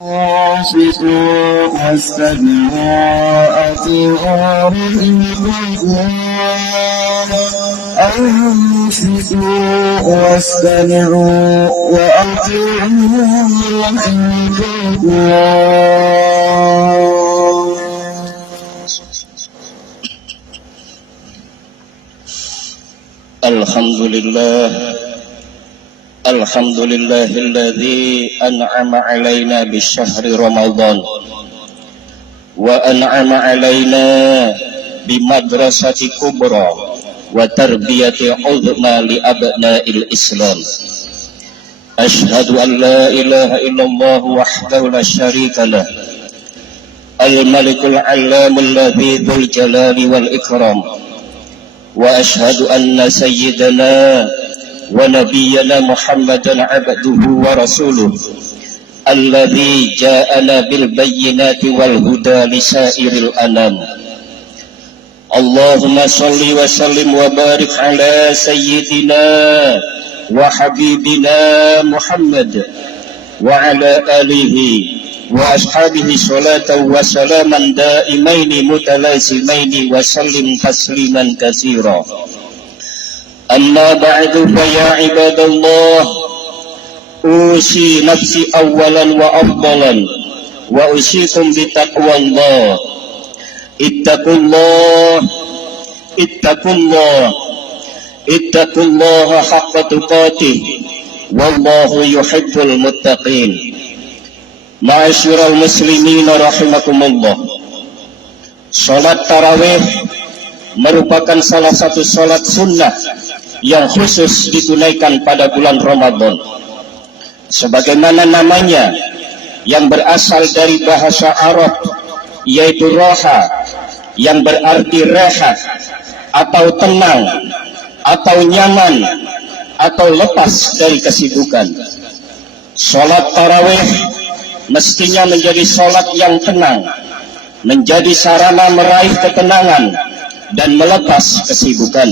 أنصتوا واستمعوا وأطيعوا رحمكم أنصتوا واستمعوا وأطيعوا رحمكم. الحمد لله الذي أنعم علينا بشهر رمضان وأنعم علينا بمدرسة كبرى وتربية عظمى لأبناء الإسلام. أشهد أن لا إله إلا الله وحده لا شريك له الملك العلام الذي ذو الجلال والإكرام. وأشهد أن سيدنا ونبينا محمدا عبده ورسوله الذي جاءنا بالبينات والهدى لسائر الأنام. اللهم صل وسلم وبارك على سيدنا وحبيبنا محمد وعلى آله وأصحابه صلاة وسلاما دائمين متلازمين وسلم تسليما كثيرا. أما بعد فيا عباد الله، أوصي نفسي أولا وأفضلا وأوصيكم بتقوى الله. اتقوا الله اتقوا الله اتقوا الله حق تقاته والله يحب المتقين. Ma'asyiral muslimin rahimakumullah. Salat tarawih merupakan salah satu salat sunnah yang khusus ditunaikan pada bulan Ramadan. Sebagaimana namanya yang berasal dari bahasa Arab, yaitu roha, yang berarti rehat atau tenang atau nyaman atau lepas dari kesibukan. Salat tarawih mestinya menjadi salat yang tenang, menjadi sarana meraih ketenangan dan melepas kesibukan.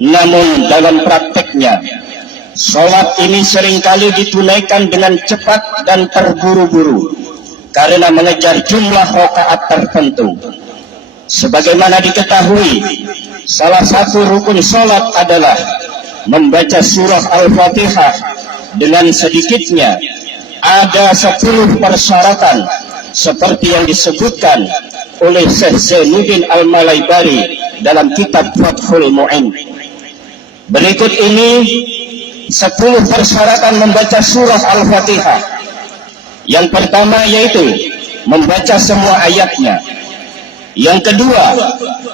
Namun dalam prakteknya, salat ini seringkali ditunaikan dengan cepat dan terburu-buru karena mengejar jumlah rakaat tertentu. Sebagaimana diketahui, salah satu rukun salat adalah membaca surah Al-Fatihah. Dengan sedikitnya ada 10 persyaratan seperti yang disebutkan oleh Syekh Zainuddin Al-Malaybari dalam kitab Fathul Mu'in. Berikut ini 10 persyaratan membaca surah Al-Fatihah. Yang pertama yaitu membaca semua ayatnya. Yang kedua,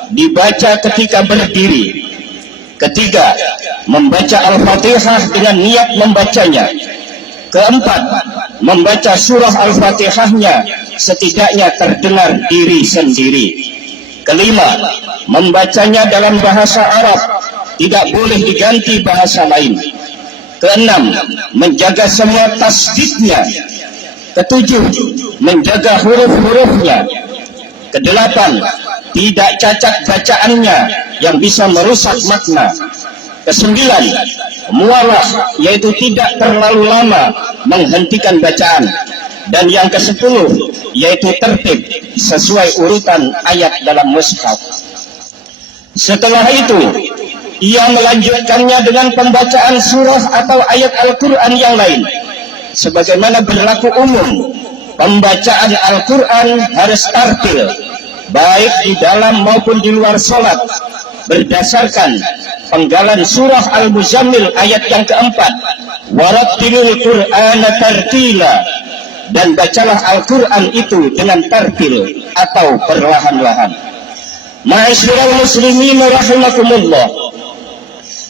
dibaca ketika berdiri. Ketiga, membaca Al-Fatihah dengan niat membacanya. Keempat, membaca surah Al-Fatihahnya setidaknya terdengar diri sendiri. Kelima, membacanya dalam bahasa Arab, tidak boleh diganti bahasa lain. Keenam, menjaga semua tasdidnya. Ketujuh, menjaga huruf-hurufnya. Kedelapan, tidak cacat bacaannya yang bisa merusak makna. Kesembilan, mualah, yaitu tidak terlalu lama menghentikan bacaan. Dan yang ke-10 yaitu tertib sesuai urutan ayat dalam mushaf. Setelah itu ia melanjutkannya dengan pembacaan surah atau ayat Al-Quran yang lain. Sebagaimana berlaku umum, pembacaan Al-Quran harus tartil, baik di dalam maupun di luar sholat, berdasarkan penggalan surah Al-Muzammil ayat yang keempat, warattilil Qur'ana tartila, dan bacalah Al-Quran itu dengan tartil atau perlahan-lahan. Ma'asyiral muslimin rahimakumullah.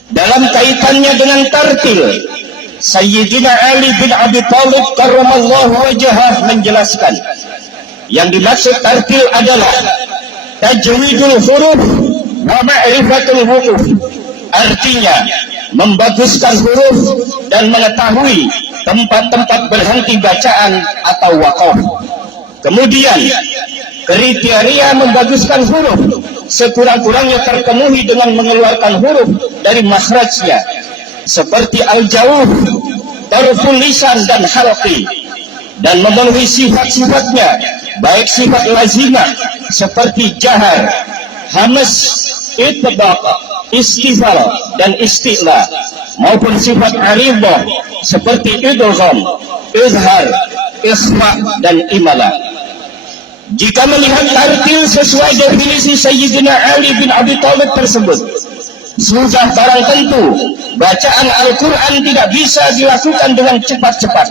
Dalam kaitannya dengan tartil, Sayyidina Ali bin Abi Thalib karramallahu wajhah menjelaskan, yang dimaksud tartil adalah tajwidul huruf wa ma'rifatul huruf. Artinya membaguskan huruf dan mengetahui tempat-tempat berhenti bacaan atau waqaf. Kemudian kriteria membaguskan huruf sekurang-kurangnya terpenuhi dengan mengeluarkan huruf dari makhrajnya, seperti al-jauh, tarful lisan dan halqi. dan memenuhi sifat-sifatnya, baik sifat lazimah seperti jahar, hamas, itbaq, istifal dan isti'la, maupun sifat aridah seperti idgham, izhar, ikhfa dan imala. Jika melihat tartil sesuai definisi Sayyidina Ali bin Abi Thalib tersebut, sudah barang tentu bacaan Al-Quran tidak bisa dilakukan dengan cepat-cepat.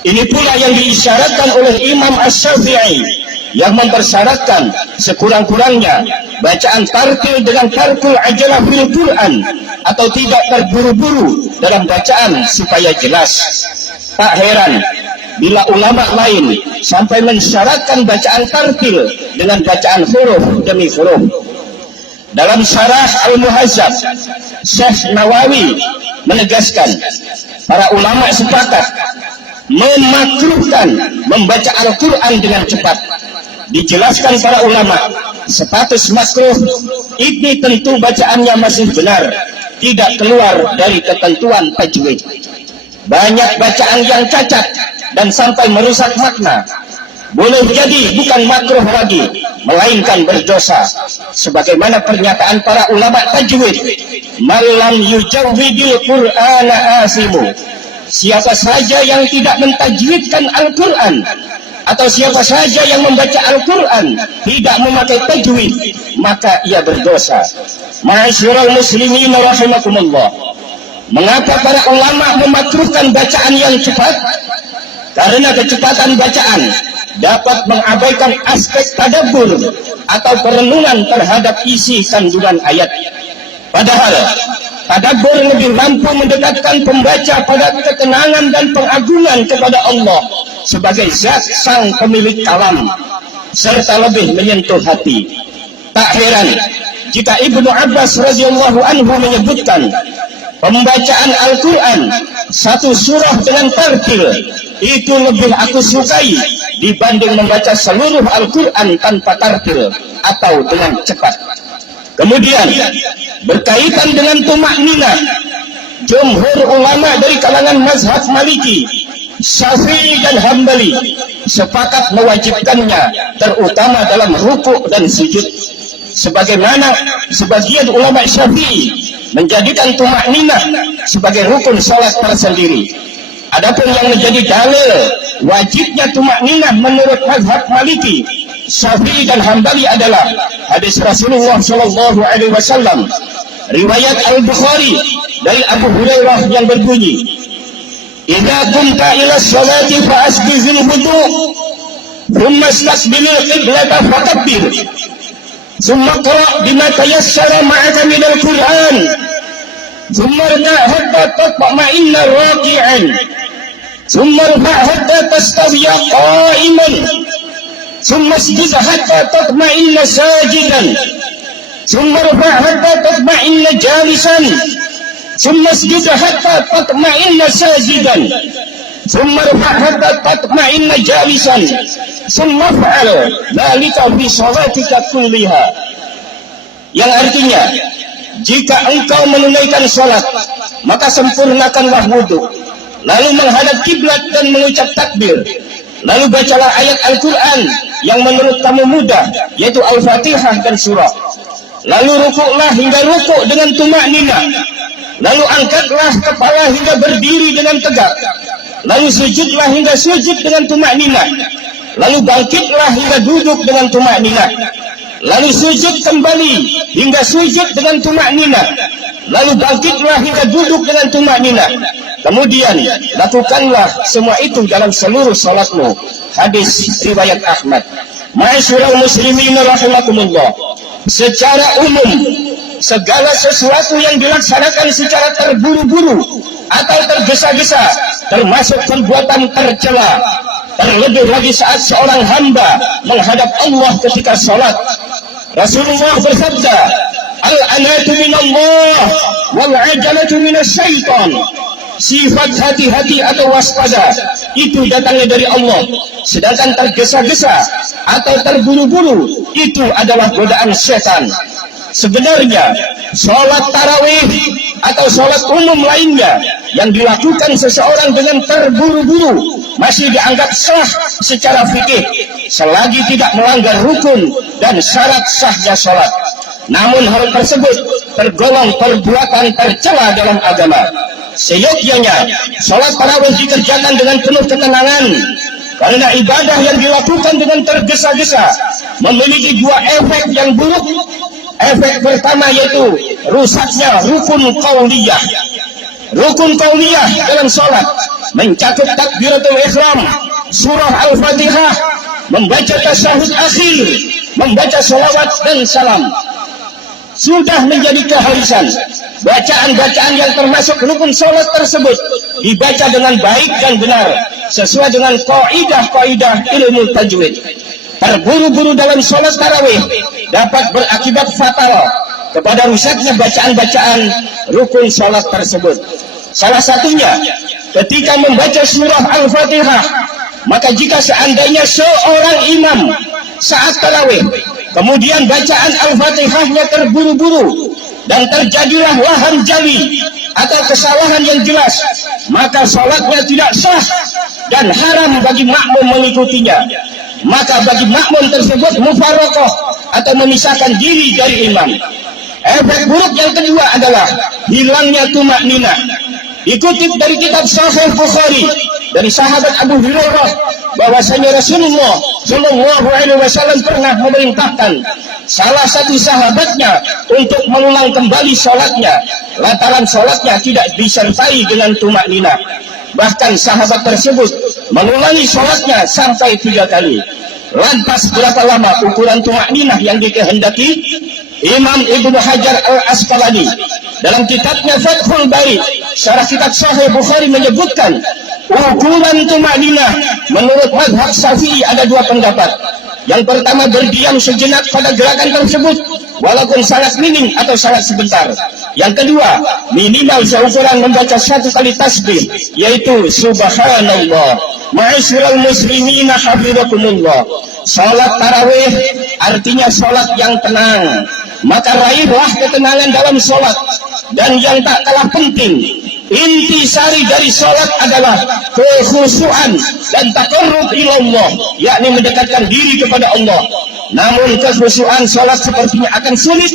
Ini pula yang diisyaratkan oleh Imam Asy-Syafi'i yang mempersyaratkan sekurang-kurangnya bacaan tartil dengan tarkul ajalah fil Quran, atau tidak terburu-buru dalam bacaan supaya jelas. Tak heran bila ulama lain sampai mensyaratkan bacaan tartil dengan bacaan huruf demi huruf. Dalam syarah Al-Muhazzab, Syekh Nawawi menegaskan para ulama sepakat memakruhkan membaca Al-Quran dengan cepat. Dijelaskan para ulama, status makruh ini tentu bacaannya masih benar, tidak keluar dari ketentuan tajwid. Banyak bacaan yang cacat dan sampai merusak makna, boleh jadi bukan makruh lagi, melainkan berdosa. Sebagaimana pernyataan para ulama tajwid, malam yujawwidil Qur'ana asimu. Siapa saja yang tidak mentajwidkan Al-Quran, atau siapa saja yang membaca Al-Quran tidak memakai tajwid, maka ia berdosa. Ma'asyiral muslimin rahimakumullah. Mengapa para ulama memakruhkan bacaan yang cepat? Karena kecepatan bacaan dapat mengabaikan aspek tadabbur atau perenungan terhadap isi kandungan ayat. Padahal tadabbur lebih mampu mendekatkan pembaca pada ketenangan dan pengagungan kepada Allah sebagai zat sang pemilik kalam, serta lebih menyentuh hati. Tak heran jika Ibnu Abbas radhiyallahu anhu menyebutkan pembacaan Al-Quran satu surah dengan tartil itu lebih aku sukai dibanding membaca seluruh Al-Quran tanpa tartil atau dengan cepat. Kemudian berkaitan dengan tumakninah, jumhur ulama dari kalangan mazhab Maliki, Syafi'i dan Hambali sepakat mewajibkannya, terutama dalam rukuk dan sujud. Sebagaimana sebagian ulama Syafi'i menjadikan tumakninah sebagai rukun salat tersendiri. Adapun yang menjadi dalil wajibnya tumakninah menurut mazhab Maliki, Syafi'i dan Hambali adalah hadis Rasulullah sallallahu alaihi wasallam riwayat Al-Bukhari dari Abu Hurairah yang berbunyi, "Idza qumta ila sholati fa asbihil wudu, thumma istaqbilil qiblata fakabbir, thumma qra' bima tayassara ma'aka minal Qur'an, thumma irka' hatta tatma'inna raki'an, thumma irfa' hatta tastawiya qa'iman, ثم اسجد حتى تطمئن ساجدا ثم ارفع حتى تطمئن جالسا ثم اسجد حتى تطمئن ساجدا ثم ارفع حتى تطمئن جالسا ثم افعل ذلك في صلاتك كلها. Yang artinya, jika engkau menunaikan salat, maka sempurnakanlah wudu, lalu menghadap kiblat dan mengucap takbir. Lalu bacalah ayat Al-Quran yang menurut kamu mudah, yaitu Al-Fatihah dan surah. Lalu rukuklah hingga rukuk dengan tumakninah. Lalu angkatlah kepala hingga berdiri dengan tegak. Lalu sujudlah hingga sujud dengan tumakninah. Lalu bangkitlah hingga duduk dengan tumakninah. Lalu sujud kembali hingga sujud dengan tumakninah. Lalu bangkitlah hingga duduk dengan tumakninah. Kemudian lakukanlah semua itu dalam seluruh salatmu. Hadis riwayat Ahmad. Ma'asyiral muslimin rahimakumullah. Secara umum, segala sesuatu yang dilaksanakan secara terburu-buru atau tergesa-gesa termasuk perbuatan tercela. Terlebih lagi saat seorang hamba menghadap Allah ketika salat. Rasulullah bersabda, "Al-anatu minallah wal 'ajalatu minasyaitan." Sifat hati-hati atau waspada itu datangnya dari Allah, sedangkan tergesa-gesa atau terburu-buru itu adalah godaan setan. Sebenarnya sholat tarawih atau sholat umum lainnya yang dilakukan seseorang dengan terburu-buru masih dianggap sah secara fikih selagi tidak melanggar rukun dan syarat sahnya sholat. Namun hal tersebut tergolong perbuatan tercela dalam agama. Seyogyanya sholat tarawih dikerjakan dengan penuh ketenangan, karena ibadah yang dilakukan dengan tergesa-gesa memiliki dua efek yang buruk. Efek pertama yaitu rusaknya rukun qauliyah. Rukun qauliyah dalam sholat mencakup takbiratul ihram, surah Al-Fatihah, membaca tasyahud akhir, membaca salawat dan salam. Sudah menjadi keharusan bacaan-bacaan yang termasuk rukun sholat tersebut dibaca dengan baik dan benar sesuai dengan kaidah-kaidah ilmu tajwid. Terburu-buru dalam sholat tarawih dapat berakibat fatal kepada rusaknya bacaan-bacaan rukun sholat tersebut. Salah satunya ketika membaca surah Al-Fatihah, maka jika seandainya seorang imam saat tarawih kemudian bacaan Al-Fatihahnya terburu-buru dan terjadilah waham jali atau kesalahan yang jelas, maka sholatnya tidak sah dan haram bagi makmum mengikutinya. Maka bagi makmum tersebut mufaraqah atau memisahkan diri dari imam. Efek buruk yang kedua adalah hilangnya tumakninah. Dikutip dari kitab Sahih Bukhari dari sahabat Abu Hurairah bahwasanya Rasulullah Shallallahu Alaihi Wasallam pernah memerintahkan salah satu sahabatnya untuk mengulang kembali sholatnya lantaran sholatnya tidak disertai dengan tumakninah. Bahkan sahabat tersebut mengulangi sholatnya sampai 3 kali. Lantas berapa lama ukuran tumakninah yang dikehendaki? Imam Ibnu Hajar Al-Asqalani dalam kitabnya Fathul Bari syarah kitab Sahih Bukhari menyebutkan ukuran tumakninah menurut mazhab Syafi'i ada 2 pendapat. Yang pertama, berdiam sejenak pada gerakan tersebut walaupun sangat minim atau sangat sebentar. Yang kedua, minimal seukuran membaca 1 kali tasbih, yaitu subhanallah. Ma'asyiral muslimina hafizakumullah. Salat tarawih artinya salat yang tenang. Maka raihlah ketenangan dalam salat. Dan yang tak kalah penting, intisari dari salat adalah kekhusyuan dan taqarrub ila Allah, yakni mendekatkan diri kepada Allah. Namun kekhusyuan salat sepertinya akan sulit.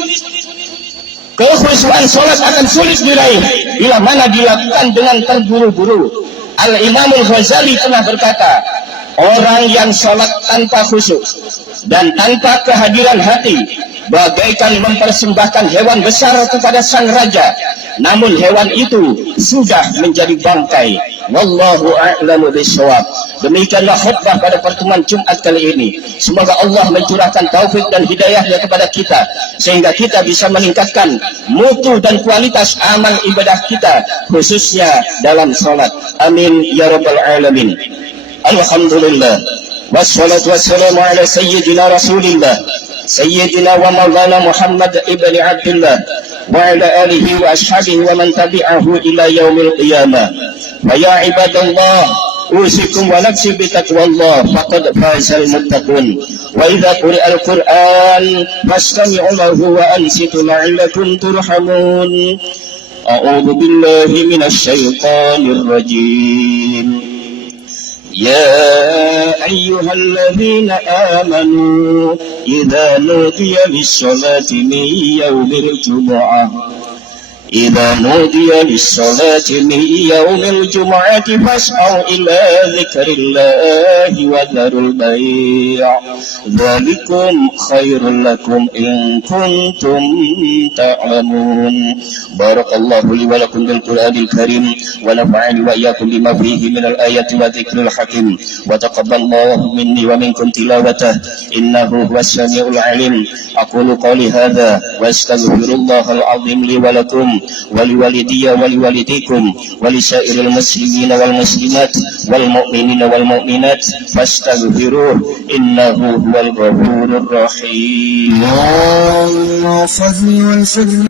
Kekhusyuan salat akan sulit diraih bila mana dilakukan dengan terburu-buru. Al-Imam Al-Ghazali pernah berkata, orang yang salat tanpa khusyuk dan tanpa kehadiran hati bagaikan mempersembahkan hewan besar kepada sang raja, namun hewan itu sudah menjadi bangkai. Wallahu a'lamu bishawab. Demikianlah khutbah pada pertemuan Jumat kali ini. Semoga Allah mencurahkan taufik dan hidayahnya kepada kita sehingga kita bisa meningkatkan mutu dan kualitas amal ibadah kita khususnya dalam salat. Amin ya rabbal alamin. Alhamdulillah. Wassalatu wassalamu ala sayyidina Rasulillah Sayyidina wa maulana Muhammad ibn Abdullah wa ala alihi wa ashabihi wa man tabi'ahu ila yaumil qiyamah. Wa ya ibadallah, usikum wa nafsi bi taqwallah faqad fazal muttaqun. Wa idza quri'al Qur'an fastami'u lahu wa ansitu la'allakum turhamun. A'udzu billahi minasy syaithanir rajim. يا أيها الذين آمنوا إذا نودي للصلاة من يوم الجمعة فاسعوا إلى ذكر الله وذروا البيع ذلكم خير لكم إن كنتم تعلمون. بارك الله لي ولكم بالقرآن الكريم ونفعني وإياكم بما فيه من الآيات والذكر الحكيم وتقبل الله مني ومنكم تلاوته إنه هو السميع العليم. أقول قولي هذا وأستغفر الله العظيم لي ولكم ولوالدي ولوالديكم ولسائر المسلمين والمسلمات والمؤمنين والمؤمنات فاستغفروه إنه هو الغفور الرحيم. اللهم صل وسلم